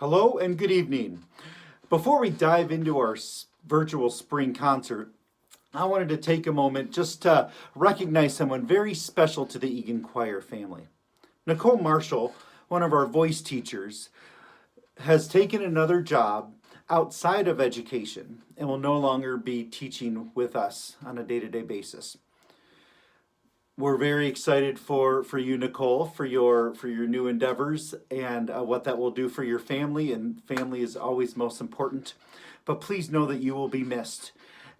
Hello and good evening. Before we dive into our virtual spring concert, I wanted to take a moment just to recognize someone very special to the Egan Choir family. Nicole Marshall, one of our voice teachers, has taken another job outside of education and will no longer be teaching with us on a day-to-day basis. We're very excited for you, Nicole, for your new endeavors and what that will do for your family. And family is always most important. But please know that you will be missed,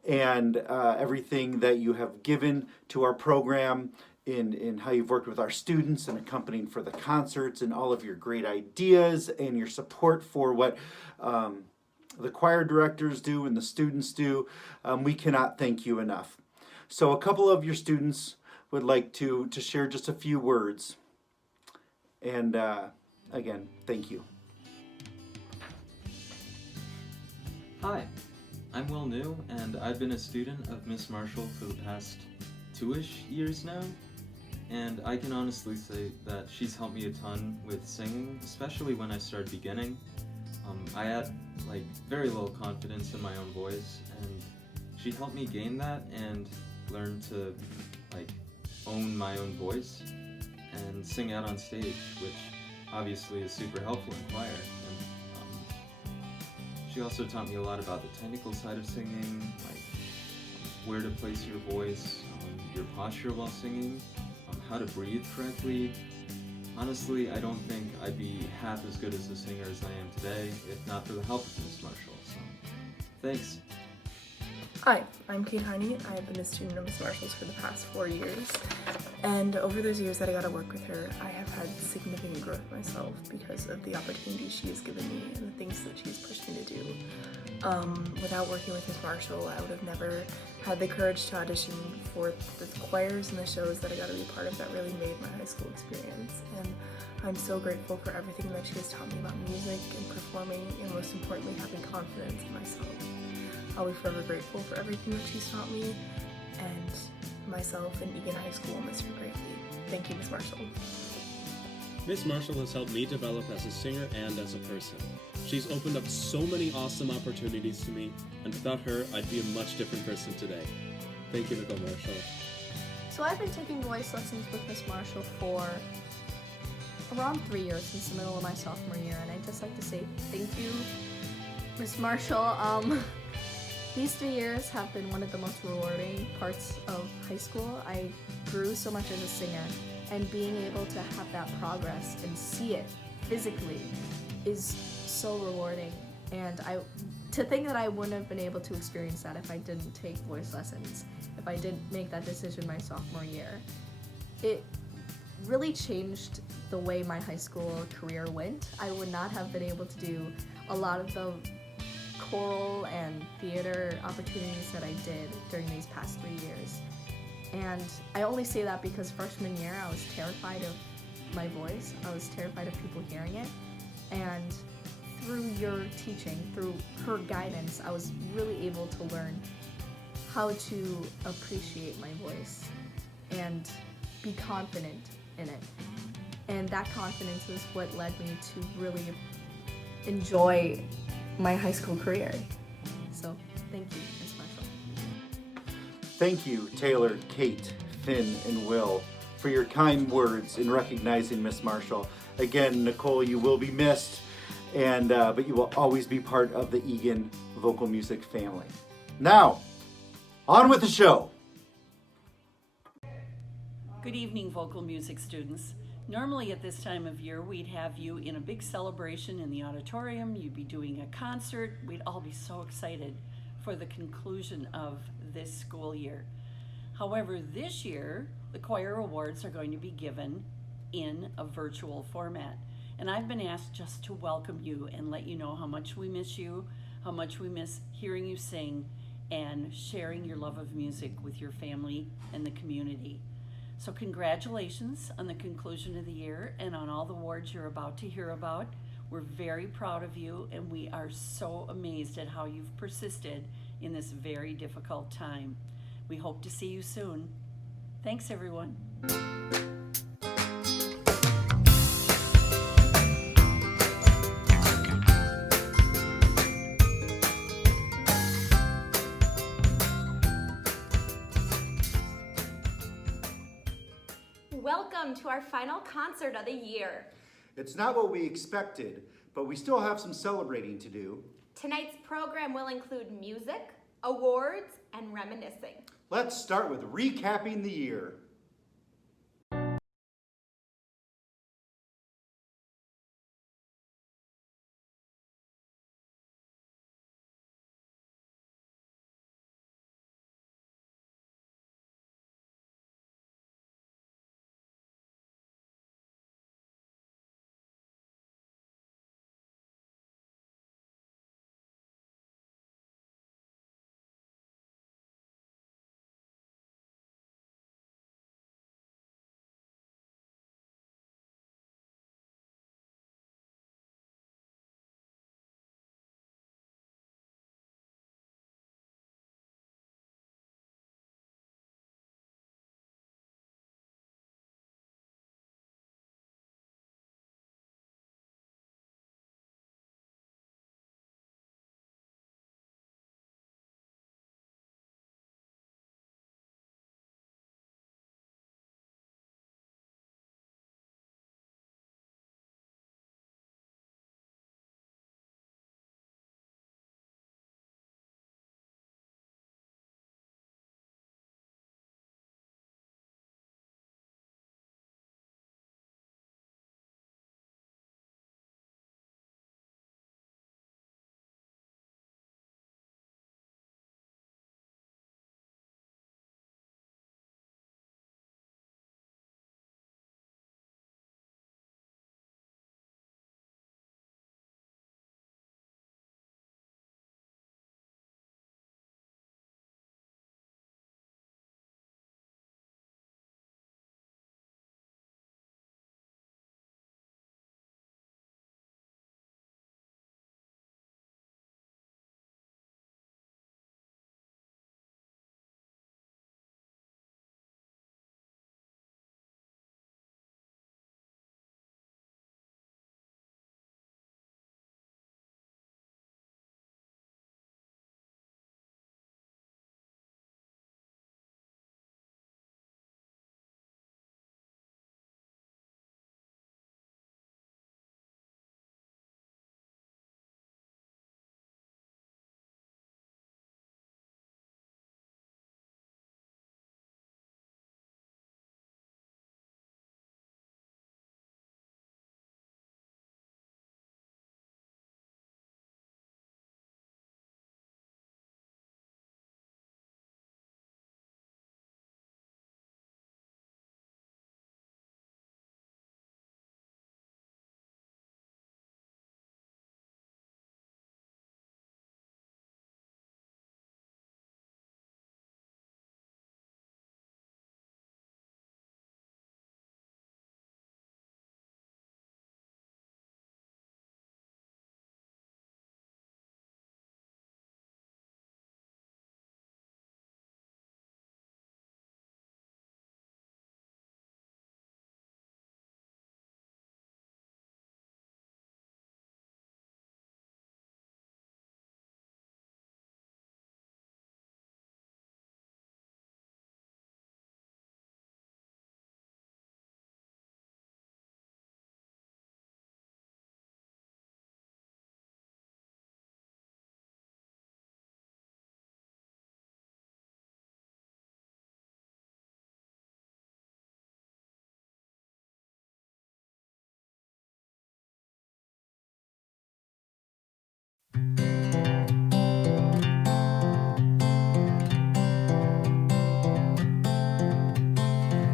and everything that you have given to our program in how you've worked with our students and accompanying for the concerts and all of your great ideas and your support for what the choir directors do and the students do. We cannot thank you enough. So a couple of your students would like to share just a few words. And again, thank you. Hi, I'm Will New, and I've been a student of Miss Marshall for the past 2-ish years now. And I can honestly say that she's helped me a ton with singing, especially when I started beginning. I had very little confidence in my own voice, and she helped me gain that and learn to own my own voice and sing out on stage, which obviously is super helpful in choir. And she also taught me a lot about the technical side of singing, like where to place your voice, your posture while singing, how to breathe correctly. Honestly, I don't think I'd be half as good as a singer as I am today if not for the help of Miss Marshall. So, thanks. Hi, I'm Kate Heine. I've been a student of Miss Marshall's for the past 4 years, and over those years that I got to work with her, I have had significant growth myself because of the opportunities she has given me and the things that she's pushed me to do. Without working with Miss Marshall, I would have never had the courage to audition for the choirs and the shows that I got to be part of that really made my high school experience. And I'm so grateful for everything that she has taught me about music and performing, and most importantly, having confidence in myself. I'll be forever grateful for everything that she's taught me, and myself and Egan High School will miss her greatly. Thank you, Miss Marshall. Miss Marshall has helped me develop as a singer and as a person. She's opened up so many awesome opportunities to me, and without her, I'd be a much different person today. Thank you, Nicole Marshall. So I've been taking voice lessons with Miss Marshall for around 3 years, since the middle of my sophomore year, and I'd just like to say thank you, Miss Marshall. These 3 years have been one of the most rewarding parts of high school. I grew so much as a singer, and being able to have that progress and see it physically is so rewarding. And to think that I wouldn't have been able to experience that if I didn't take voice lessons, if I didn't make that decision my sophomore year. It really changed the way my high school career went. I would not have been able to do a lot of the choral and theater opportunities that I did during these past 3 years. And I only say that because freshman year I was terrified of my voice. I was terrified of people hearing it. And through your teaching, through her guidance, I was really able to learn how to appreciate my voice and be confident in it. And that confidence is what led me to really enjoy my high school career. So, thank you, Ms. Marshall. Thank you, Taylor, Kate, Finn, and Will, for your kind words in recognizing Miss Marshall. Again, Nicole, you will be missed, and but you will always be part of the Egan Vocal Music family. Now, on with the show. Good evening, vocal music students. Normally at this time of year, we'd have you in a big celebration in the auditorium. You'd be doing a concert. We'd all be so excited for the conclusion of this school year. However, this year, the choir awards are going to be given in a virtual format. And I've been asked just to welcome you and let you know how much we miss you, how much we miss hearing you sing and sharing your love of music with your family and the community. So congratulations on the conclusion of the year and on all the awards you're about to hear about. We're very proud of you, and we are so amazed at how you've persisted in this very difficult time. We hope to see you soon. Thanks, everyone. welcome to our final concert of the year. It's not what we expected, but we still have some celebrating to do. Tonight's program will include music, awards, and reminiscing. Let's start with recapping the year.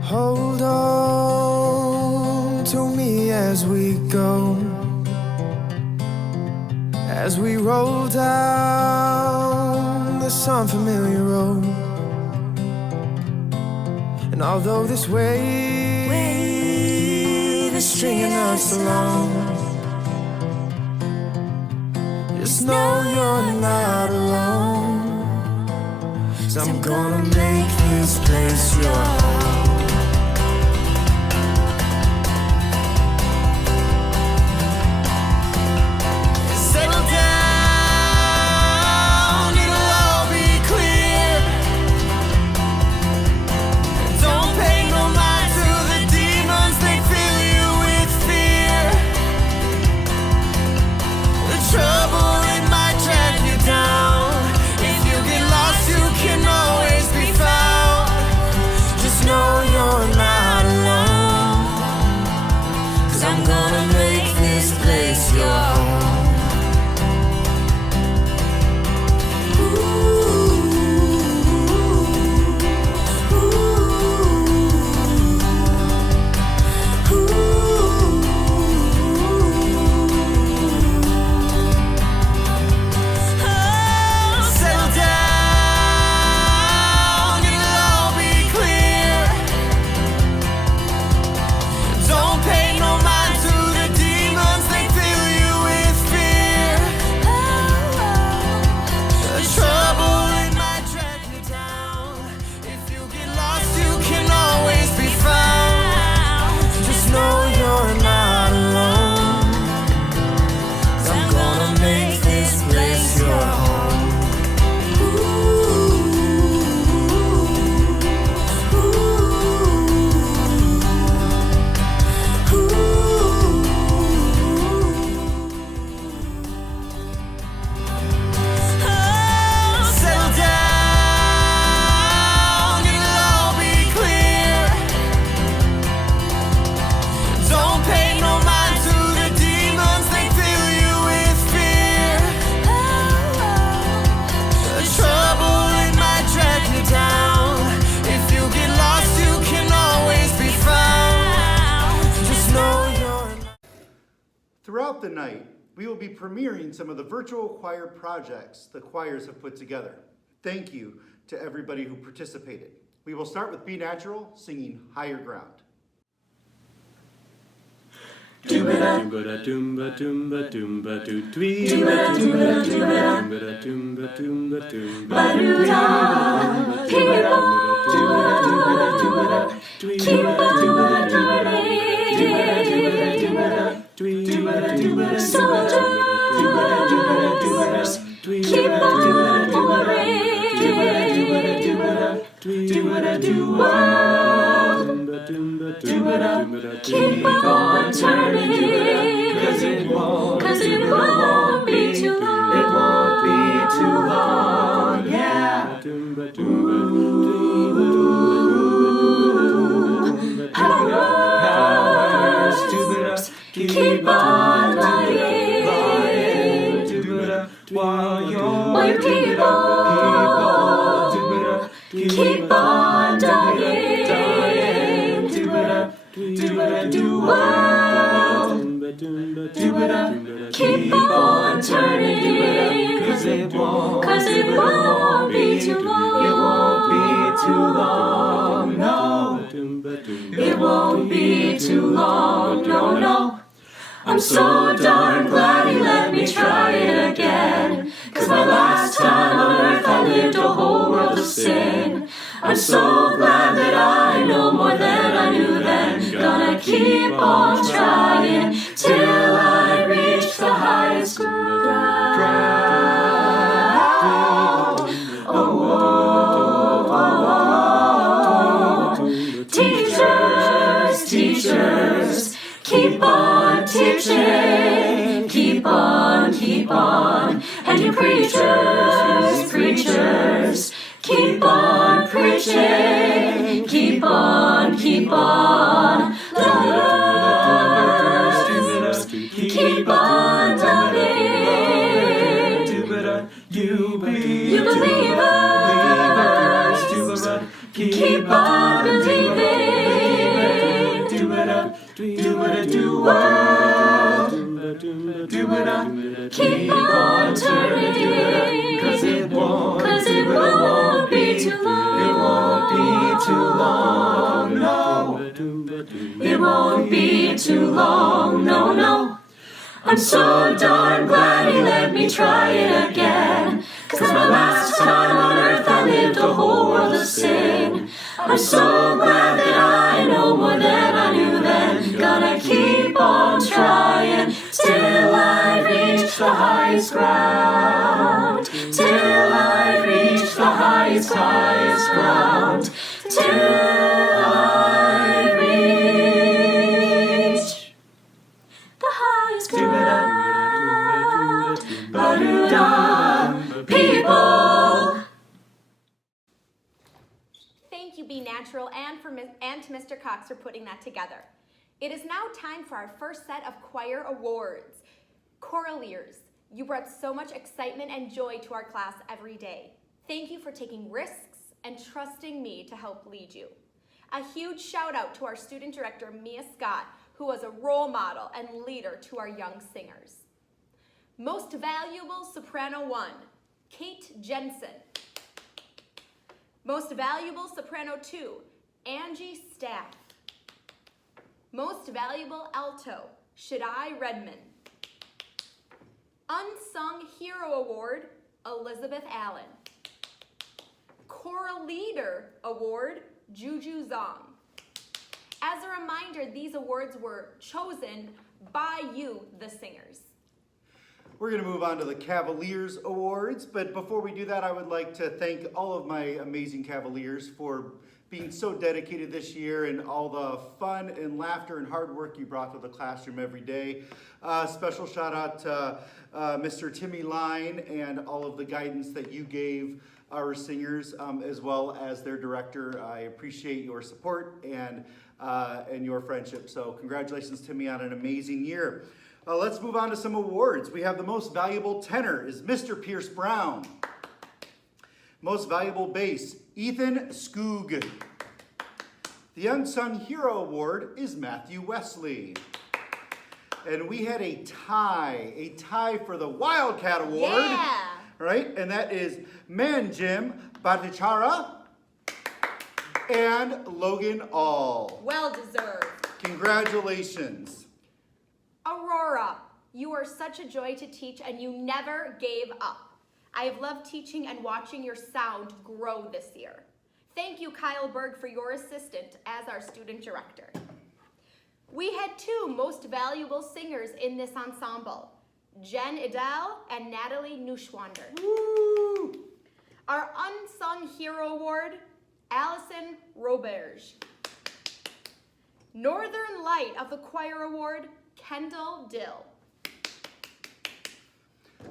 Hold on to me as we go, as we roll down this unfamiliar road. And although this wave is stringing us along, just know you're not alone. 'Cause I'm gonna make this place your home. Demons Throughout the night, we will be premiering some of the virtual choir projects the choirs have put together. Thank you to everybody who participated. We will start with Be Natural singing Higher Ground. Doomba doomba doomba doomba doomba doo dwee. Doomba doomba doomba doomba doomba doomba doomba. Keep on soldiers, keep on keep on turning, 'cause it won't be too long. It won't be too long, yeah. Powers, keep on lying, while your people keep on dying. Keep on turning, 'cause it won't be too long. It won't be too long, no. It won't be too long, no, no. I'm so darn glad he let me try it again, 'cause my last time on earth I lived a whole world of sin. I'm so glad that I know more than I knew then. Gonna keep on trying till I reach the highest ground. Teachers, teachers, keep on teaching, keep on, and you preachers, preachers, keep on preaching, keep on, lovers, keep on loving, you believers, keep on believing, keep on turning, 'cause it won't be too long. It won't be too long, no. It won't be too long, no, no. I'm so darn glad he let me try it again, 'cause my last time on earth I lived a whole world of sin. I'm so glad that I know more than I knew then. Gonna keep on trying till I reach the highest ground. Till I reach the highest ground. Till I reach the highest ground. People. Thank you, Be Natural, and to Mr. Cox for putting that together. It is now time for our first set of choir awards. Choraleers, you brought so much excitement and joy to our class every day. Thank you for taking risks and trusting me to help lead you. A huge shout out to our student director, Mia Scott, who was a role model and leader to our young singers. Most Valuable Soprano 1, Kate Jensen. Most Valuable Soprano 2, Angie Staff. Most Valuable Alto, Shaddai Redman. Unsung Hero Award, Elizabeth Allen. Choral Leader Award, Juju Zong. As a reminder, these awards were chosen by you, the singers. We're going to move on to the Cavaliers Awards, but before we do that, I would like to thank all of my amazing Cavaliers for being so dedicated this year and all the fun and laughter and hard work you brought to the classroom every day. Special shout out to Mr. Timmy Line and all of the guidance that you gave our singers, as well as their director. I appreciate your support and your friendship. So congratulations, Timmy, on an amazing year. Let's move on to some awards. We have the Most Valuable Tenor is Mr. Pierce Brown. Most Valuable Bass, Ethan Skoog. The Unsung Hero Award is Matthew Wesley. And we had a tie for the Wildcat Award. Yeah. Right? And that is Manjim Bhattacharya and Logan All. Well deserved. Congratulations. Aurora, you are such a joy to teach and you never gave up. I have loved teaching and watching your sound grow this year. Thank you, Kyle Berg, for your assistant as our student director. We had two most valuable singers in this ensemble, Jen Idal and Natalie Neuschwander. Woo! Our Unsung Hero Award, Allison Roberge. Northern Light of the Choir Award, Kendall Dill.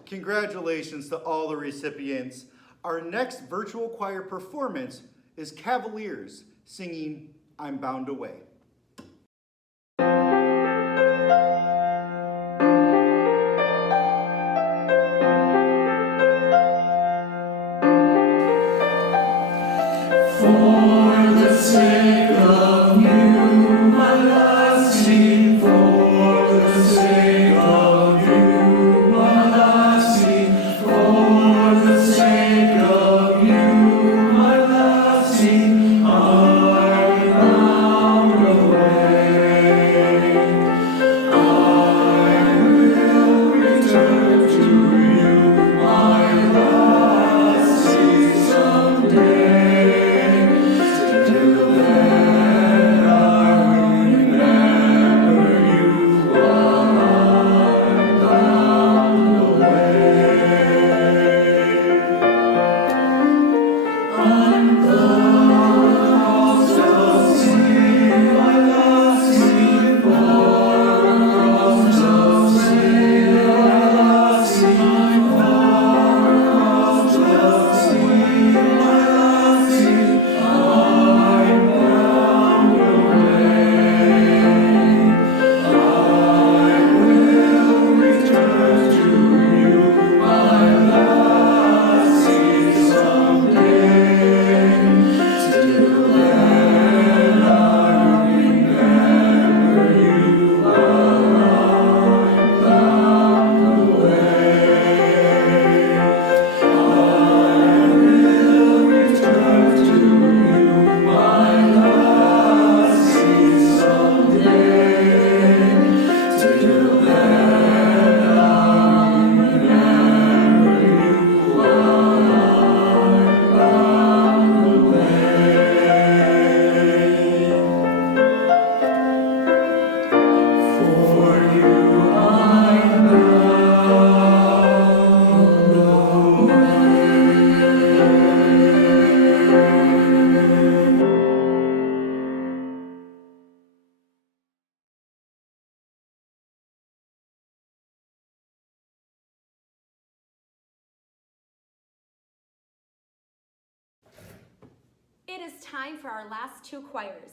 Congratulations to all the recipients. Our next virtual choir performance is Cavaliers singing I'm Bound Away. It is time for our last two choirs.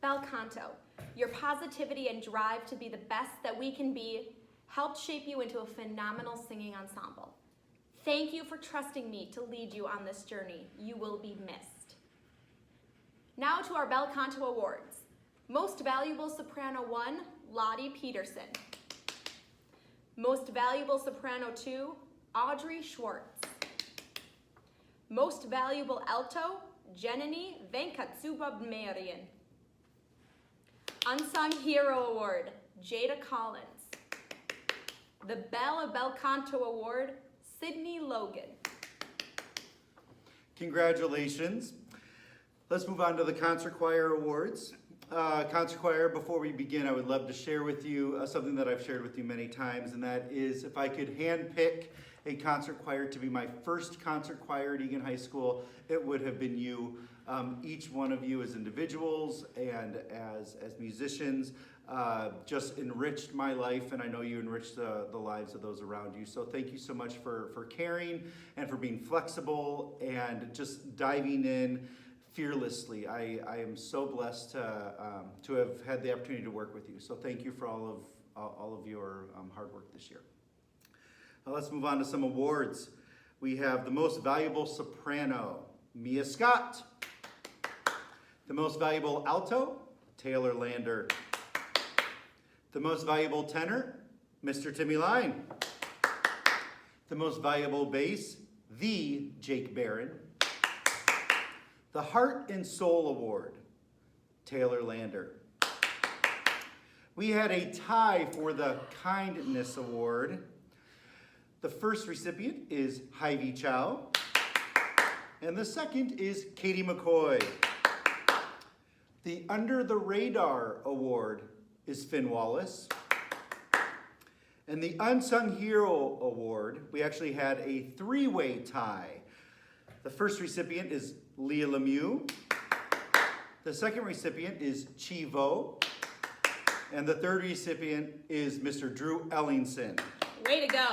Bel Canto, your positivity and drive to be the best that we can be helped shape you into a phenomenal singing ensemble. Thank you for trusting me to lead you on this journey. You will be missed. Now to our Bel Canto Awards. Most Valuable Soprano 1, Lottie Peterson. Most Valuable Soprano 2, Audrey Schwartz. Most Valuable Alto, Janani Venkatsubramanian. Unsung Hero Award, Jada Collins. The Belle of Bel Canto Award, Sydney Logan. Congratulations. Let's move on to the Concert Choir Awards. Concert Choir, before we begin, I would love to share with you something that I've shared with you many times, and that is if I could handpick a concert choir to be my first concert choir at Egan High School, it would have been you. Each one of you as individuals and as musicians just enriched my life, and I know you enriched the lives of those around you. So thank you so much for caring and for being flexible and just diving in fearlessly. I am so blessed to have had the opportunity to work with you. So thank you for all of your hard work this year. Now let's move on to some awards. We have the Most Valuable Soprano, Mia Scott. The Most Valuable Alto, Taylor Lander. The most valuable tenor, Mr. Timmy Line. The most valuable bass, the Jake Barron. The Heart and Soul Award, Taylor Lander. We had a tie for the Kindness Award. The first recipient is Hy-Vee Chow, and the second is Katie McCoy. The Under the Radar Award is Finn Wallace. And the Unsung Hero Award, we actually had a three-way tie. The first recipient is Leah Lemieux. The second recipient is Chi Vo. And the third recipient is Mr. Drew Ellingson. Way to go.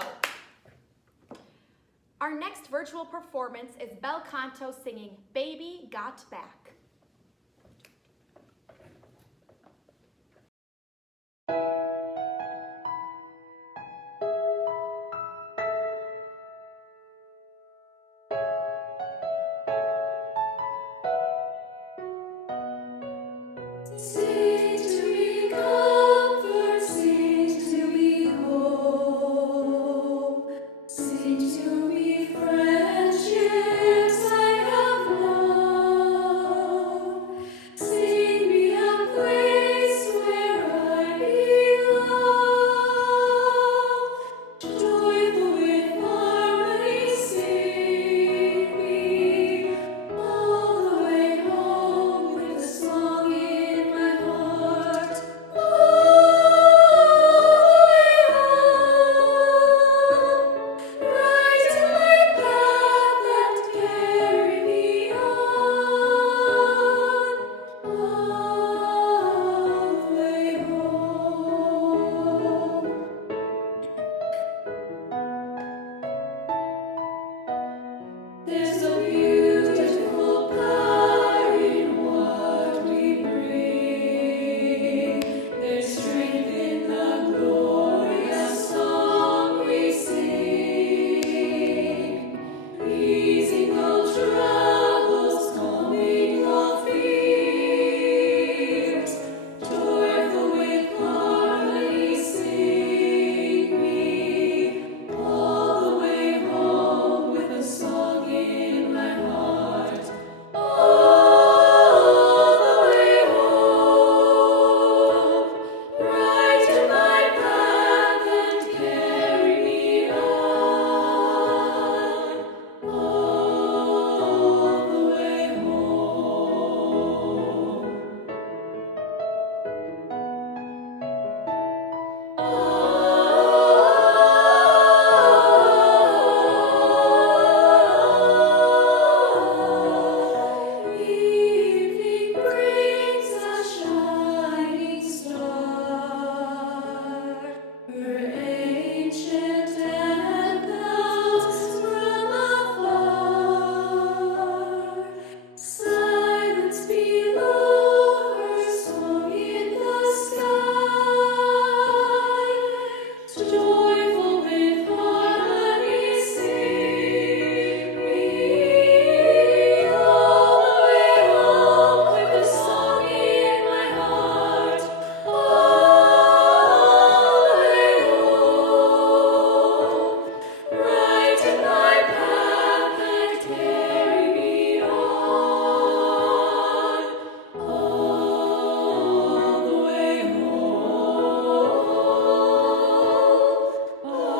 Our next virtual performance is Bel Canto singing Baby Got Back. Sing to me comfort, sing to me hope, sing to me friendships I have known, sing me a place where I belong, joyful with harmony sing me all the way home with a song in my heart. Right in my path and carry me on, all the way home. There's a beautiful power in what we bring. There's strength in the glorious song we sing. Easing all troubles, calming all fears. Joyful with harmony sing me all the way home with a song in my heart. All the way home, brighten my path and carry me on. All the way home. Evening brings a shining star, her ancient anthems from afar. Silence below, her song in the sky. Joyful with harmony sing me all the way home with a song in my heart. All the way home, brighten my path and carry me on. All the way home. All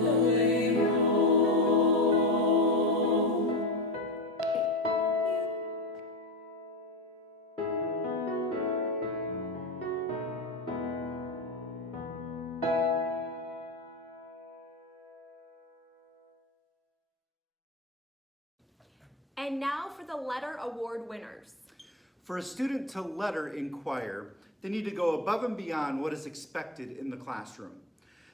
the way home. And now for the letter award winners. For a student to letter in choir, they need to go above and beyond what is expected in the classroom.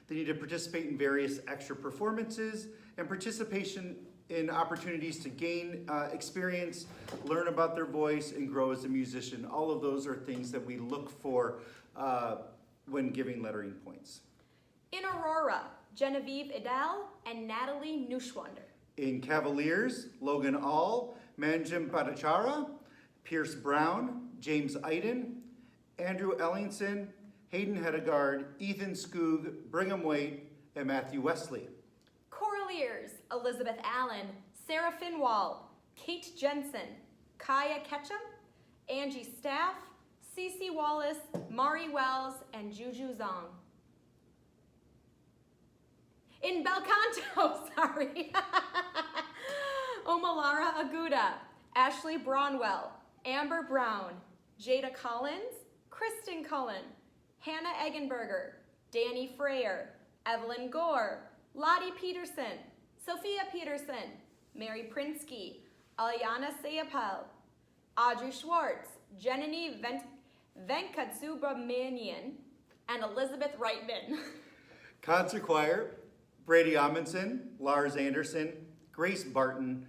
They need to participate in various extra performances and participation in opportunities to gain experience, learn about their voice, and grow as a musician. All of those are things that we look for when giving lettering points. In Aurora, Genevieve Idal and Natalie Neuschwander. In Cavaliers, Logan All, Manjim Bhattacharya, Pierce Brown, James Iden, Andrew Ellingson, Hayden Hedegaard, Ethan Skoog, Brigham Waite, and Matthew Wesley. Choraliers, Elizabeth Allen, Sarah Finwald, Kate Jensen, Kaya Ketchum, Angie Staff, Cece Wallace, Mari Wells, and Juju Zong. In bel canto, sorry. Omalara Aguda, Ashley Braunwell, Amber Brown, Jada Collins, Kristen Cullen, Hannah Eggenberger, Danny Freyer, Evelyn Gore, Lottie Peterson, Sophia Peterson, Mary Prinsky, Alyana Sayapal, Audrey Schwartz, Jenny Venkatsubramanian, and Elizabeth Reitman. Concert choir, Brady Amundsen, Lars Anderson, Grace Barton,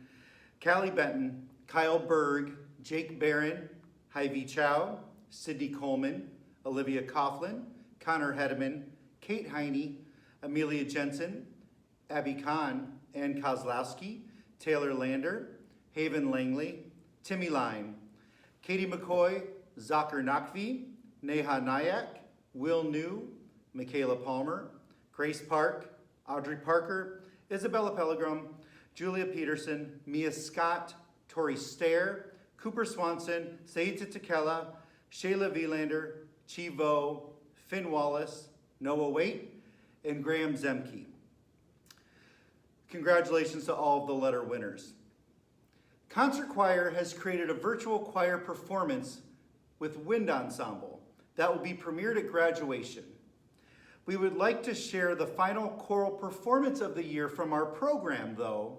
Callie Benton, Kyle Berg, Jake Barron, Hy-Vee Chow, Sydney Coleman, Olivia Coughlin, Connor Hedeman, Kate Heine, Amelia Jensen, Abby Kahn, Ann Kozlowski, Taylor Lander, Haven Langley, Timmy Line, Katie McCoy, Zakir Nakvi, Neha Nayak, Will New, Michaela Palmer, Grace Park, Audrey Parker, Isabella Pellegrim, Julia Peterson, Mia Scott, Tori Stair, Cooper Swanson, Saida Tekela, Shayla Vielander, Chi Vo, Finn Wallace, Noah Waite, and Graham Zemke. Congratulations to all of the letter winners. Concert Choir has created a virtual choir performance with wind ensemble that will be premiered at graduation. We would like to share the final choral performance of the year from our program, though,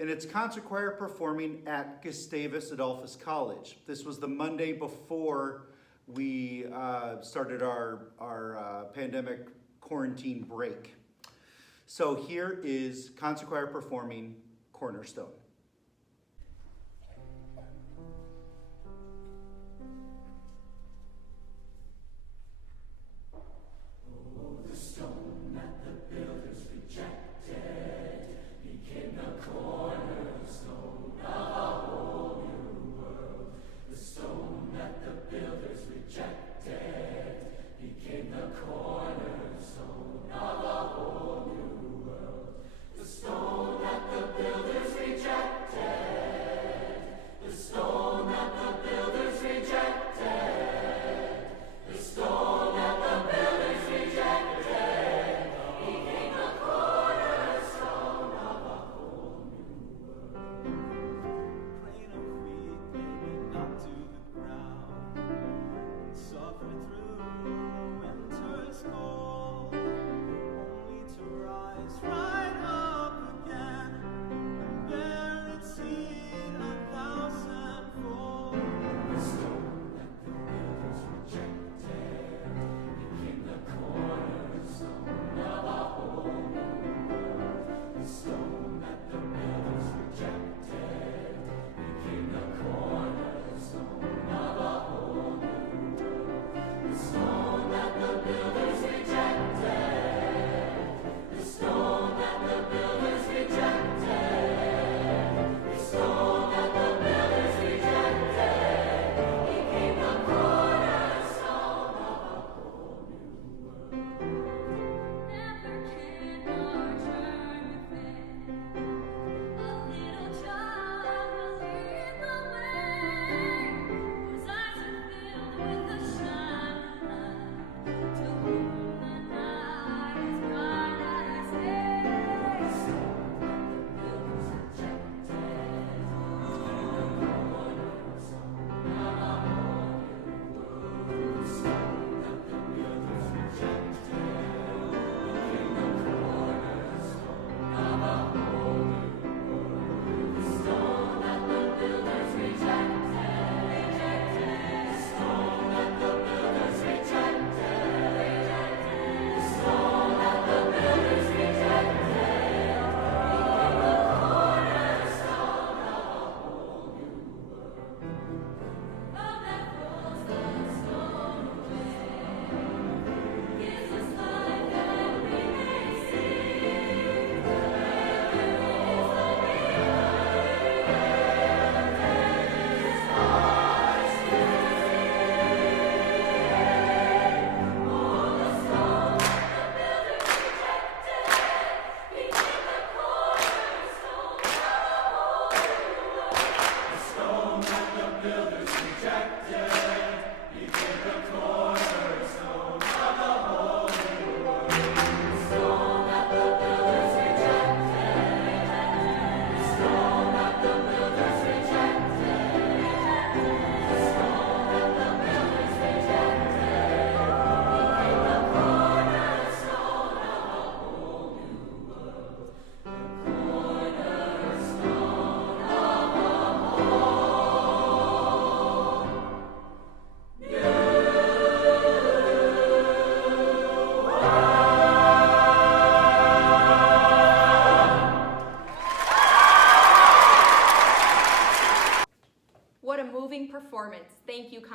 and it's concert choir performing at Gustavus Adolphus College. This was the Monday before we started our pandemic quarantine break. So here is concert choir performing Cornerstone. Stone that the builders rejected.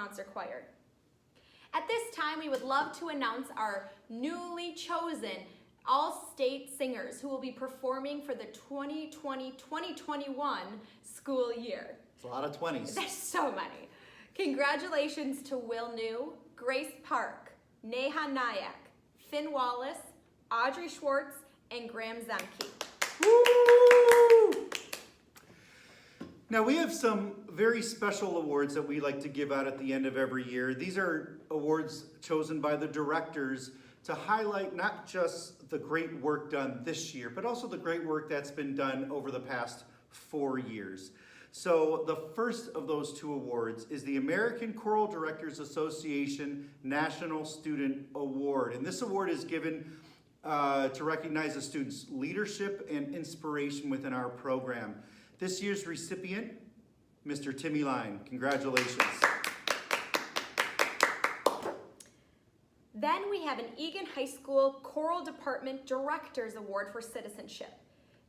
concert choir. At this time, we would love to announce our newly chosen all-state singers who will be performing for the 2020-2021 school year. It's a lot of 20s. There's so many. Congratulations to Will New, Grace Park, Neha Nayak, Finn Wallace, Audrey Schwartz, and Graham Zemke. Woo! Now we have some very special awards that we like to give out at the end of every year. These are awards chosen by the directors to highlight not just the great work done this year, but also the great work that's been done over the past 4 years. So the first of those 2 awards is the American Choral Directors Association National Student Award. And this award is given to recognize a student's leadership and inspiration within our program. This year's recipient, Mr. Timmy Line. Congratulations. Then we have an Egan High School Choral Department Directors Award for Citizenship.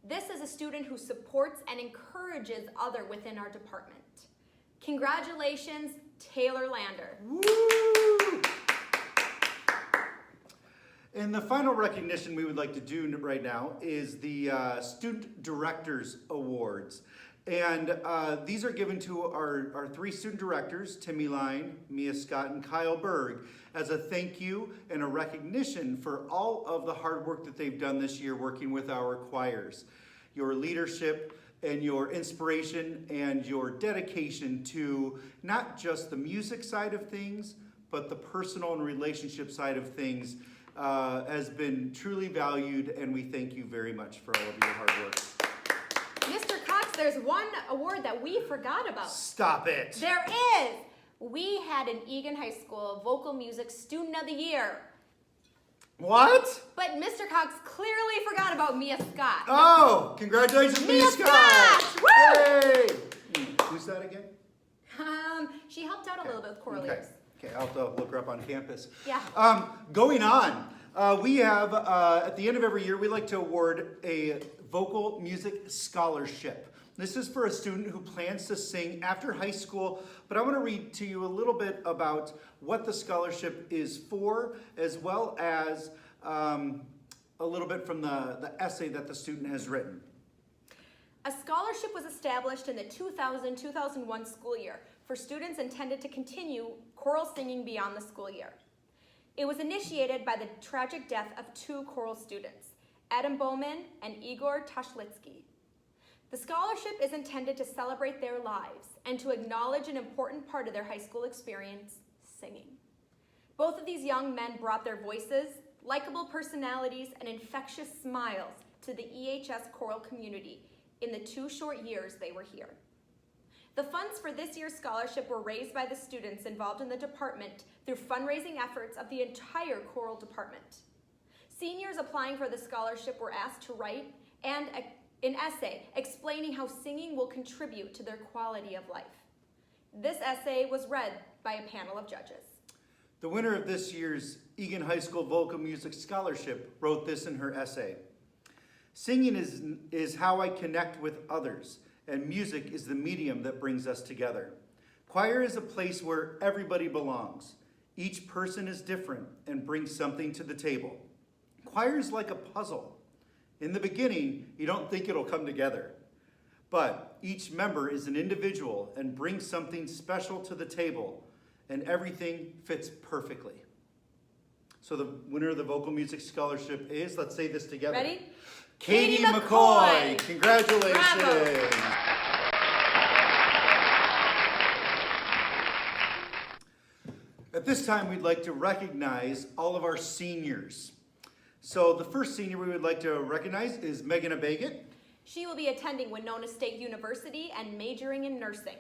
This is a student who supports and encourages others within our department. Congratulations, Taylor Lander. Woo! And the final recognition we would like to do right now is the Student Directors Awards. And these are given to our 3 student directors, Timmy Line, Mia Scott, and Kyle Berg, as a thank you and a recognition for all of the hard work that they've done this year working with our choirs. Your leadership and your inspiration and your dedication to not just the music side of things, but the personal and relationship side of things has been truly valued, and we thank you very much for all of your hard work. Mr. Cox, there's one award that we forgot about. Stop it! There is! We had an Egan High School Vocal Music Student of the Year. What? But Mr. Cox clearly forgot about Mia Scott. Oh, congratulations, Mia Scott! Woo! Hey! Who's that again? She helped out a little bit with choral Okay. ears. Okay, I'll have to look her up on campus. Yeah. Going on, we have, at the end of every year, we like to award a vocal music scholarship. This is for a student who plans to sing after high school, but I want to read to you a little bit about what the scholarship is for, as well as a little bit from the essay that the student has written. A scholarship was established in the 2000-2001 school year for students intended to continue choral singing beyond the school year. It was initiated by the tragic death of 2 choral students, Adam Bowman and Igor Tashlitsky. The scholarship is intended to celebrate their lives and to acknowledge an important part of their high school experience, singing. Both of these young men brought their voices, likable personalities, and infectious smiles to the EHS choral community in the 2 short years they were here. The funds for this year's scholarship were raised by the students involved in the department through fundraising efforts of the entire choral department. Seniors applying for the scholarship were asked to write an essay explaining how singing will contribute to their quality of life. This essay was read by a panel of judges. The winner of this year's Egan High School Vocal Music Scholarship wrote this in her essay. Singing is how I connect with others, and music is the medium that brings us together. Choir is a place where everybody belongs. Each person is different and brings something to the table. Choir is like a puzzle. In the beginning, you don't think it'll come together, but each member is an individual and brings something special to the table, and everything fits perfectly. So the winner of the Vocal Music Scholarship is, let's say this together. Ready? Katie McCoy. Congratulations. Bravo. At this time, we'd like to recognize all of our seniors. So the first senior we would like to recognize is Megan Abagat. She will be attending Winona State University and majoring in nursing.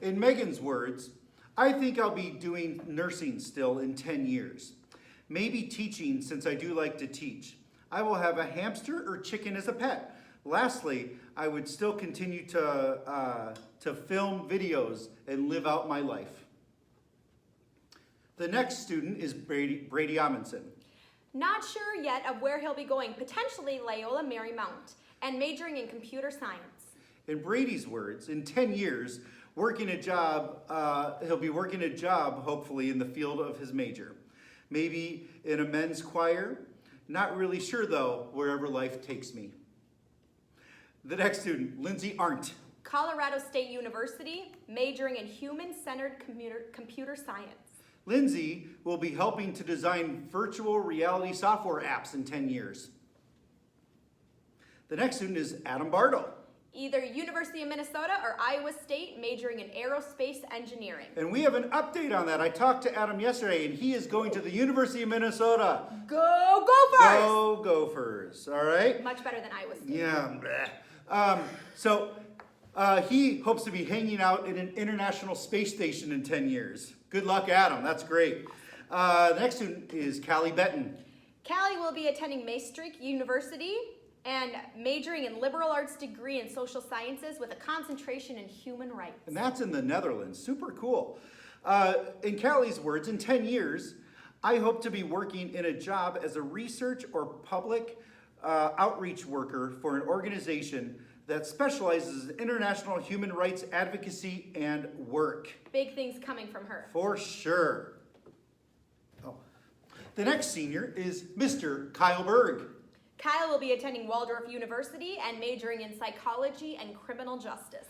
In Megan's words, I think I'll be doing nursing still in 10 years. Maybe teaching, since I do like to teach. I will have a hamster or chicken as a pet. Lastly, I would still continue to film videos and live out my life. The next student is Brady Amundsen. Not sure yet of where he'll be going, potentially Loyola Marymount, and majoring in computer science. In Brady's words, in 10 years, working a job, hopefully, in the field of his major. Maybe in a men's choir. Not really sure, though, wherever life takes me. The next student, Lindsay Arndt. Colorado State University, majoring in human-centered computer science. Lindsay will be helping to design virtual reality software apps in 10 years. The next student is Adam Bartle. Either University of Minnesota or Iowa State, majoring in aerospace engineering. And we have an update on that. I talked to Adam yesterday, and he is going to the University of Minnesota. Go Gophers! Go Gophers, all right? Much better than Iowa State. Yeah. So he hopes to be hanging out in an international space station in 10 years. Good luck, Adam. That's great. The next student is Callie Benton. Callie will be attending Maastricht University and majoring in liberal arts degree in social sciences with a concentration in human rights. And that's in the Netherlands. Super cool. In Callie's words, in 10 years, I hope to be working in a job as a research or public outreach worker for an organization that specializes in international human rights advocacy and work. Big things coming from her. For sure. Oh. The next senior is Mr. Kyle Berg. Kyle will be attending Waldorf University and majoring in psychology and criminal justice.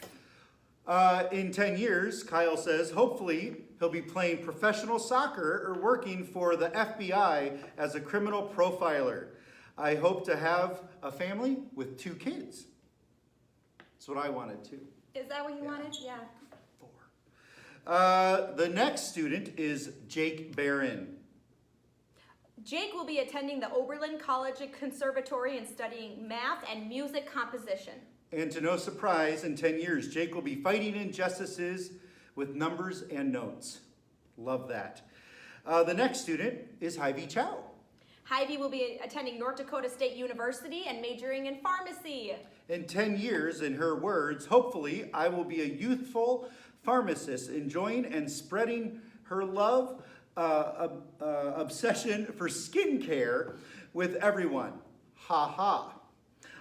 In 10 years, Kyle says, hopefully he'll be playing professional soccer or working for the FBI as a criminal profiler. I hope to have a family with 2 kids. That's what I wanted too. Is that what you wanted? Yeah. 4. The next student is Jake Barron. Jake will be attending the Oberlin College Conservatory and studying math and music composition. And to no surprise, in 10 years, Jake will be fighting injustices with numbers and notes. Love that. The next student is Hy-Vee Chow. Hy-Vee will be attending North Dakota State University and majoring in pharmacy. In 10 years, in her words, hopefully I will be a youthful pharmacist enjoying and spreading her love, obsession for skincare with everyone. Ha ha.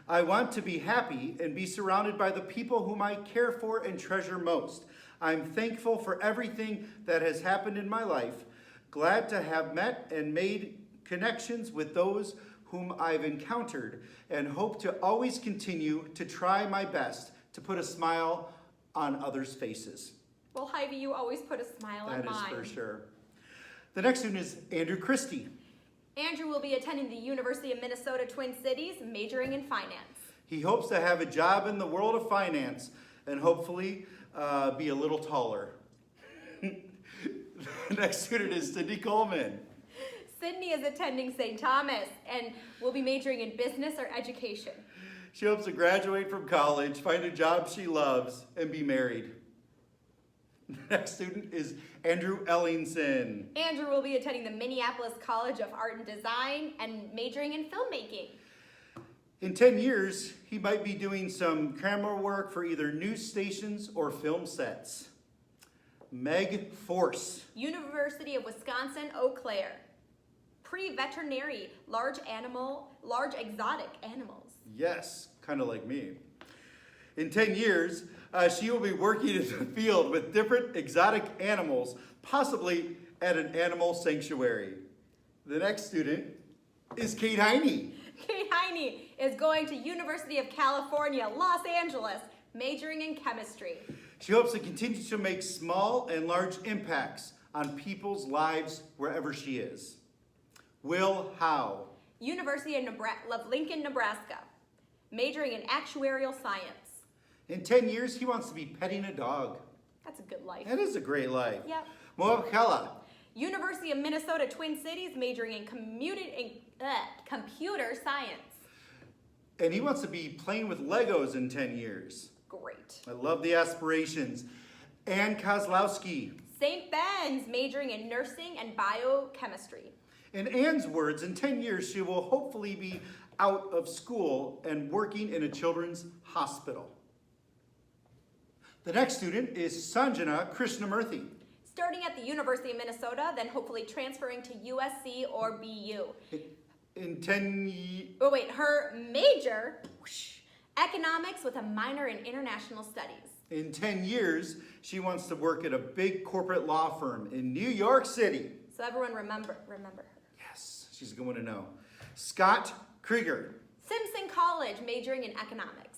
I want to be happy and be surrounded by the people whom I care for and treasure most. I'm thankful for everything that has happened in my life. Glad to have met and made connections with those whom I've encountered, and hope to always continue to try my best to put a smile on others' faces. Well, Hy-Vee, you always put a smile on mine. That is for sure. The next student is Andrew Christie. Andrew will be attending the University of Minnesota Twin Cities, majoring in finance. He hopes to have a job in the world of finance and hopefully be a little taller. The next student is Cindy Coleman. Sydney is attending St. Thomas and will be majoring in business or education. She hopes to graduate from college, find a job she loves, and be married. The next student is Andrew Ellingson. Andrew will be attending the Minneapolis College of Art and Design and majoring in filmmaking. In 10 years, he might be doing some camera work for either news stations or film sets. Meg Force. University of Wisconsin, Eau Claire. Pre-veterinary, large exotic animals. Yes, kind of like me. In 10 years, she will be working in the field with different exotic animals, possibly at an animal sanctuary. The next student is Kate Heine. Kate Heine is going to University of California, Los Angeles, majoring in chemistry. She hopes to continue to make small and large impacts on people's lives wherever she is. Will Howe. University of Lincoln, Nebraska, majoring in actuarial science. In 10 years, he wants to be petting a dog. That's a good life. That is a great life. Yep. Moab Kala. University of Minnesota Twin Cities, majoring in computer science. And he wants to be playing with Legos in 10 years. Great. I love the aspirations. Ann Kozlowski. St. Ben's, majoring in nursing and biochemistry. In Ann's words, in 10 years, she will hopefully be out of school and working in a children's hospital. The next student is Sanjana Krishnamurthy. Starting at the University of Minnesota, then hopefully transferring to USC or BU. In 10 years... Her major, economics with a minor in international studies. In 10 years, she wants to work at a big corporate law firm in New York City. So everyone remember her. Yes, she's going to know. Scott Krieger. Simpson College, majoring in economics.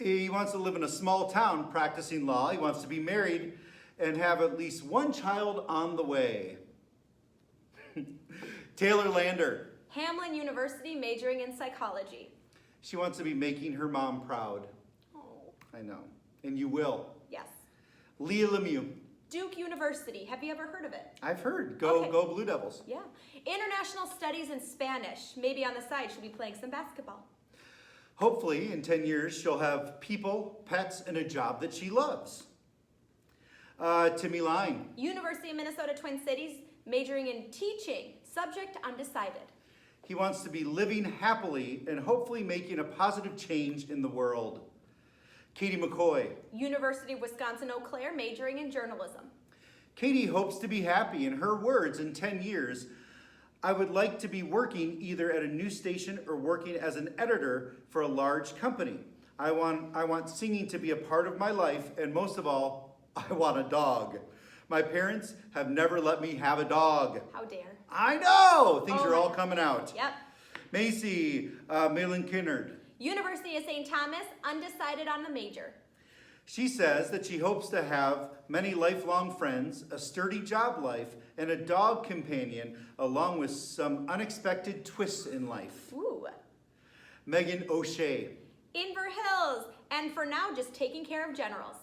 He wants to live in a small town practicing law. He wants to be married and have at least one child on the way. Taylor Lander. Hamlin University, majoring in psychology. She wants to be making her mom proud. Oh, I know. And you will. yes. Leah Lemieux. Duke University, have you ever heard of it? I've heard. Go, Okay. go Blue Devils. Yeah. International Studies in Spanish. Maybe on the side she'll be playing some basketball. Hopefully, in 10 years, she'll have people, pets, and a job that she loves. Timmy Line. University of Minnesota Twin Cities, majoring in teaching. Subject undecided. He wants to be living happily and hopefully making a positive change in the world. Katie McCoy. University of Wisconsin-Eau Claire, majoring in journalism. Katie hopes to be happy. In her words, in 10 years, I would like to be working either at a news station or working as an editor for a large company. I want singing to be a part of my life, and most of all, I want a dog. My parents have never let me have a dog. How dare. I know! Things Oh are my all God. coming out. Yep. Macy Malin Kinnard. University of St. Thomas, undecided on the major. She says that she hopes to have many lifelong friends, a sturdy job life, and a dog companion, along with some unexpected twists in life. Ooh. Megan O'Shea. Inver Hills, and for now, just taking care of generals.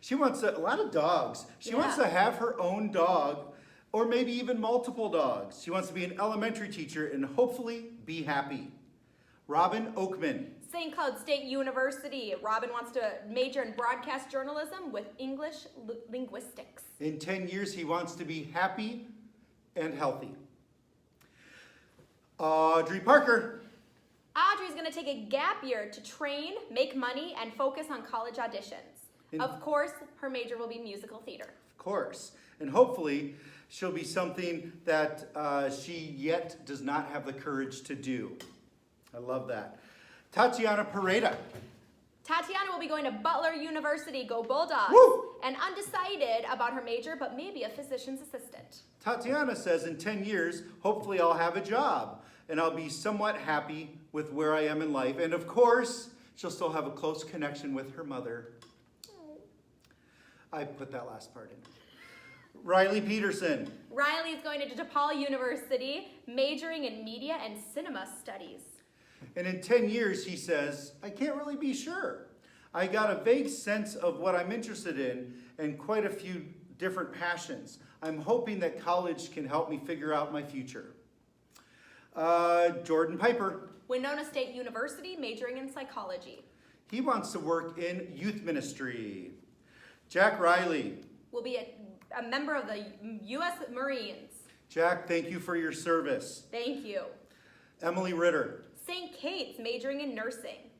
She wants a lot of dogs. She wants Yeah. to have her own dog, or maybe even multiple dogs. She wants to be an elementary teacher and hopefully be happy. Robin Oakman. St. Cloud State University. Robin wants to major in broadcast journalism with English linguistics. In 10 years, he wants to be happy and healthy. Audrey Parker. Audrey's going to take a gap year to train, make money, and focus on college auditions. Of course, her major will be musical theater. Of course. And hopefully, she'll be something that she yet does not have the courage to do. I love that. Tatiana Pareda. Tatiana will be going to Butler University, go Bulldogs, Woo! and undecided about her major, but maybe a physician's assistant. Tatiana says in 10 years, hopefully I'll have a job and I'll be somewhat happy with where I am in life. And of course, she'll still have a close connection with her mother. I put that last part in. Riley Peterson. Riley is going to DePaul University, majoring in media and cinema studies. And in 10 years, he says, I can't really be sure. I got a vague sense of what I'm interested in and quite a few different passions. I'm hoping that college can help me figure out my future. Jordan Piper. Winona State University, majoring in psychology. He wants to work in youth ministry. Jack Riley. Will be a member of the U.S. Marines. Jack, thank you for your service. Thank you. Emily Ritter. St. Kate's, majoring in nursing.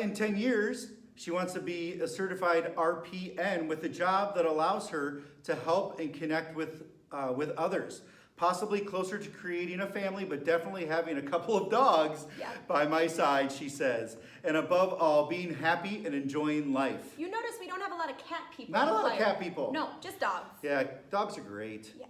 In 10 years, she wants to be a certified RPN with a job that allows her to help and connect with others. Possibly closer to creating a family, but definitely having a couple of dogs Yeah. by my side, she says. And above all, being happy and enjoying life. You notice we don't have a lot of cat people. Not a in lot of Claire. cat people. No, just dogs. Yeah, dogs are great. Yeah.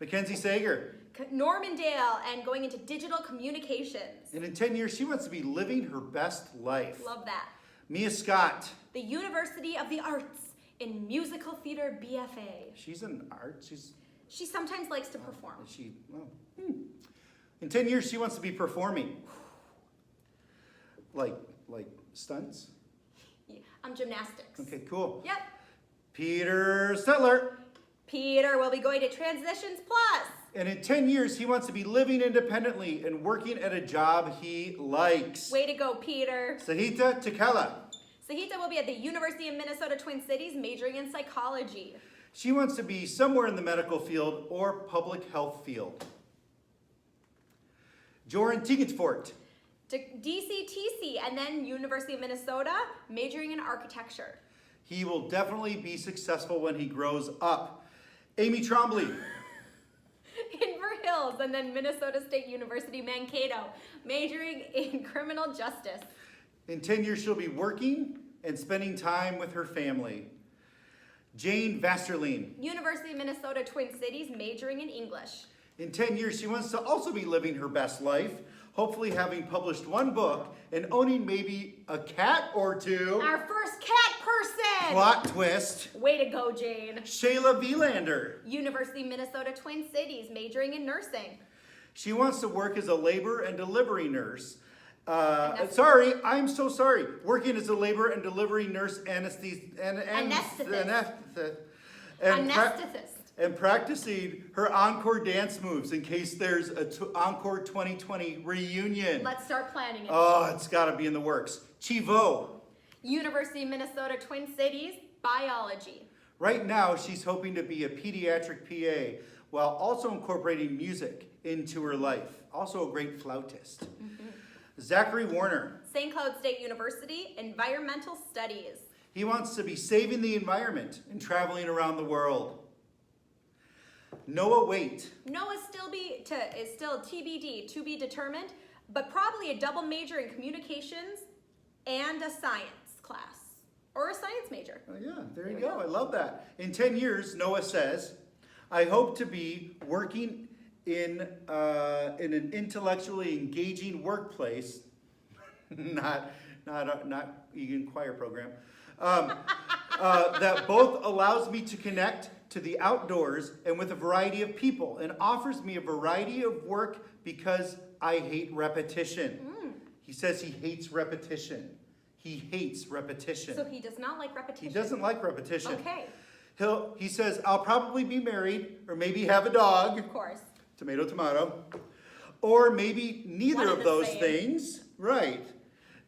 Mackenzie Sager. Normandale and going into digital communications. And in 10 years, she wants to be living her best life. Love that. Mia Scott. The University of the Arts in musical theater BFA. She's in art. She sometimes likes to perform. In 10 years, she wants to be performing. Like stunts? Yeah, gymnastics. Okay, cool. Yep. Peter Settler. Peter will be going to Transitions Plus. And in 10 years, he wants to be living independently and working at a job he likes. Way to go, Peter. Sahita Takala. Sahita will be at the University of Minnesota Twin Cities, majoring in psychology. She wants to be somewhere in the medical field or public health field. Joran Tigensfort. To DCTC and then University of Minnesota, majoring in architecture. He will definitely be successful when he grows up. Amy Trombley. Inver Hills and then Minnesota State University, Mankato, majoring in criminal justice. In 10 years, she'll be working and spending time with her family. Jane Vasterleen. University of Minnesota Twin Cities, majoring in English. In 10 years, she wants to also be living her best life, hopefully having published one book and owning maybe a cat or two. Our first cat person! Plot twist. Way to go, Jane. Shayla Vielander. University of Minnesota Twin Cities, majoring in nursing. She wants to work as a labor and delivery nurse. Anesthetist. I'm so sorry. Working as a labor and delivery nurse Anesthetist. and practicing her encore dance moves in case there's a encore 2020 reunion. Let's start planning it. Oh, it's got to be in the works. Chivo. University of Minnesota Twin Cities, biology. Right now, she's hoping to be a pediatric PA while also incorporating music into her life. Also a great flautist. Zachary Warner. St. Cloud State University, environmental studies. He wants to be saving the environment and traveling around the world. Noah Waite. Noah is still TBD, to be determined, but probably a double major in communications and a science class. Or a science major. Oh yeah, there you go. I love that. In 10 years, Noah says, I hope to be working in an intellectually engaging workplace, not Egan Choir program, that both allows me to connect to the outdoors and with a variety of people and offers me a variety of work because I hate repetition. He says he hates repetition. He hates repetition. So he does not like repetition. He doesn't like repetition. Okay, He says, I'll probably be married or maybe have a dog. of course. Tomato, tomato. Or maybe neither One of and the those same. things. Right.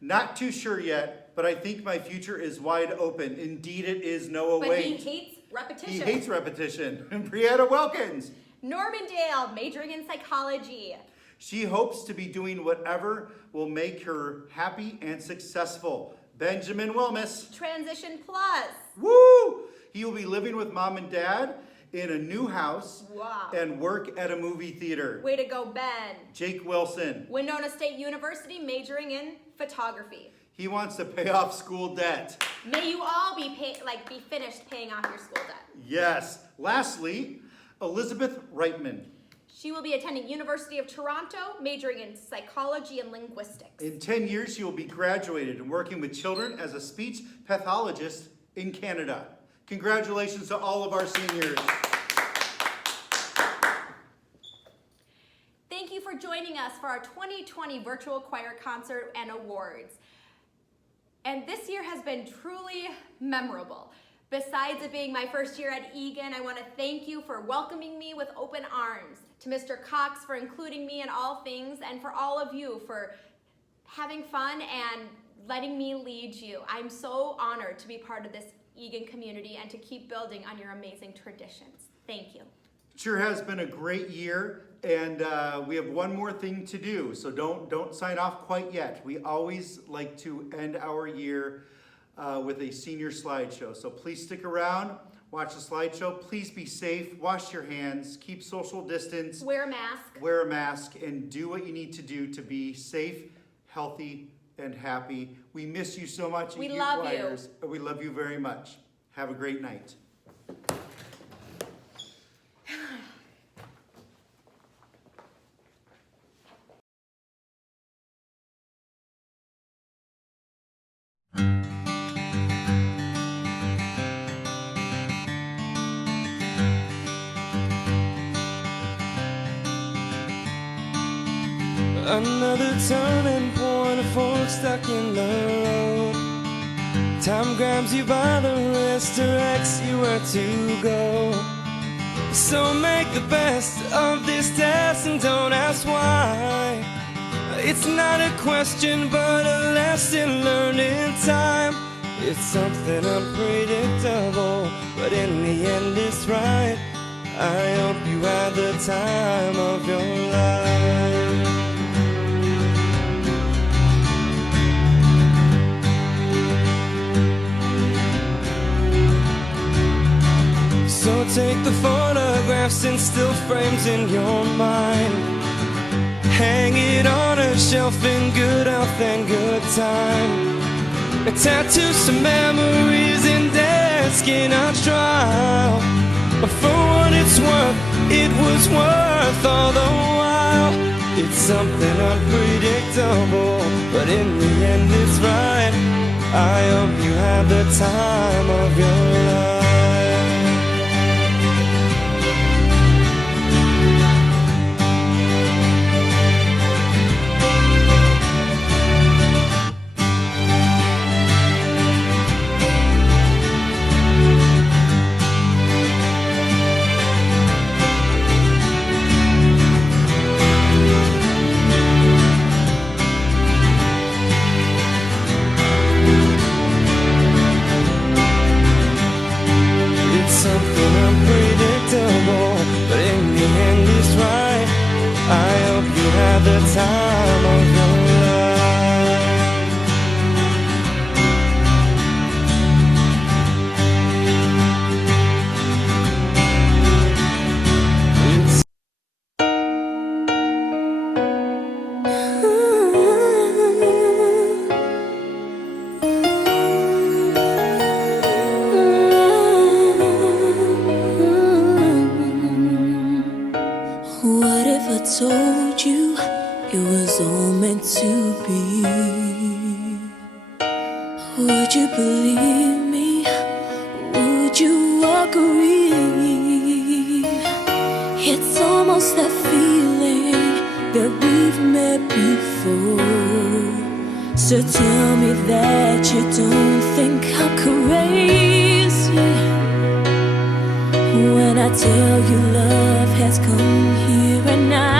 Not too sure yet, but I think my future is wide open. Indeed it is, Noah But Waite. he hates repetition. He hates repetition. And Brianna Wilkins. Norman Dale, majoring in psychology. She hopes to be doing whatever will make her happy and successful. Benjamin Wilmus. Transition Plus. Woo! He will be living with mom and dad in a new house Wow. and work at a movie theater. Way to go, Ben. Jake Wilson. Winona State University, majoring in photography. He wants to pay off school debt. May you all be finished paying off your school debt. Yes. Lastly, Elizabeth Reitman. She will be attending University of Toronto, majoring in psychology and linguistics. In 10 years, she will be graduated and working with children as a speech pathologist in Canada. Congratulations to all of our seniors. Thank you for joining us for our 2020 Virtual Choir Concert and Awards. And this year has been truly memorable. Besides it being my first year at Egan, I want to thank you for welcoming me with open arms, to Mr. Cox for including me in all things, and for all of you for having fun and letting me lead you. I'm so honored to be part of this Egan community and to keep building on your amazing traditions. Thank you. Sure has been a great year, and we have one more thing to do, so don't sign off quite yet. We always like to end our year with a senior slideshow, so please stick around, watch the slideshow. Please be safe, wash your hands, keep social distance, Wear a mask. wear a mask, and do what you need to do to be safe, healthy, and happy. We miss you so much. We Egan love you. Choirs. We love you very much. Have a great night. Another turning point, a fork stuck in the road. Time grabs you by the wrist, directs you where to go. So make the best of this test and don't ask why. It's not a question but a lesson learned in time. It's something unpredictable, but in the end it's right. I hope you had the time of your life. So take the photographs and still frames in your mind. Hang it on a shelf in good health and good time. tattoo some memories and desk in our trial. But for what it's worth, it was worth all the while. It's something unpredictable, but in the end it's right. I hope you have the time of your life. Something unpredictable, but in the end it's right. I hope you have the time of your life. It's What if I told you it was all meant to be? Would you believe me? Would you agree? It's almost that feeling that we've met before. So tell me that you don't think I'm crazy when I tell you love has come here and now.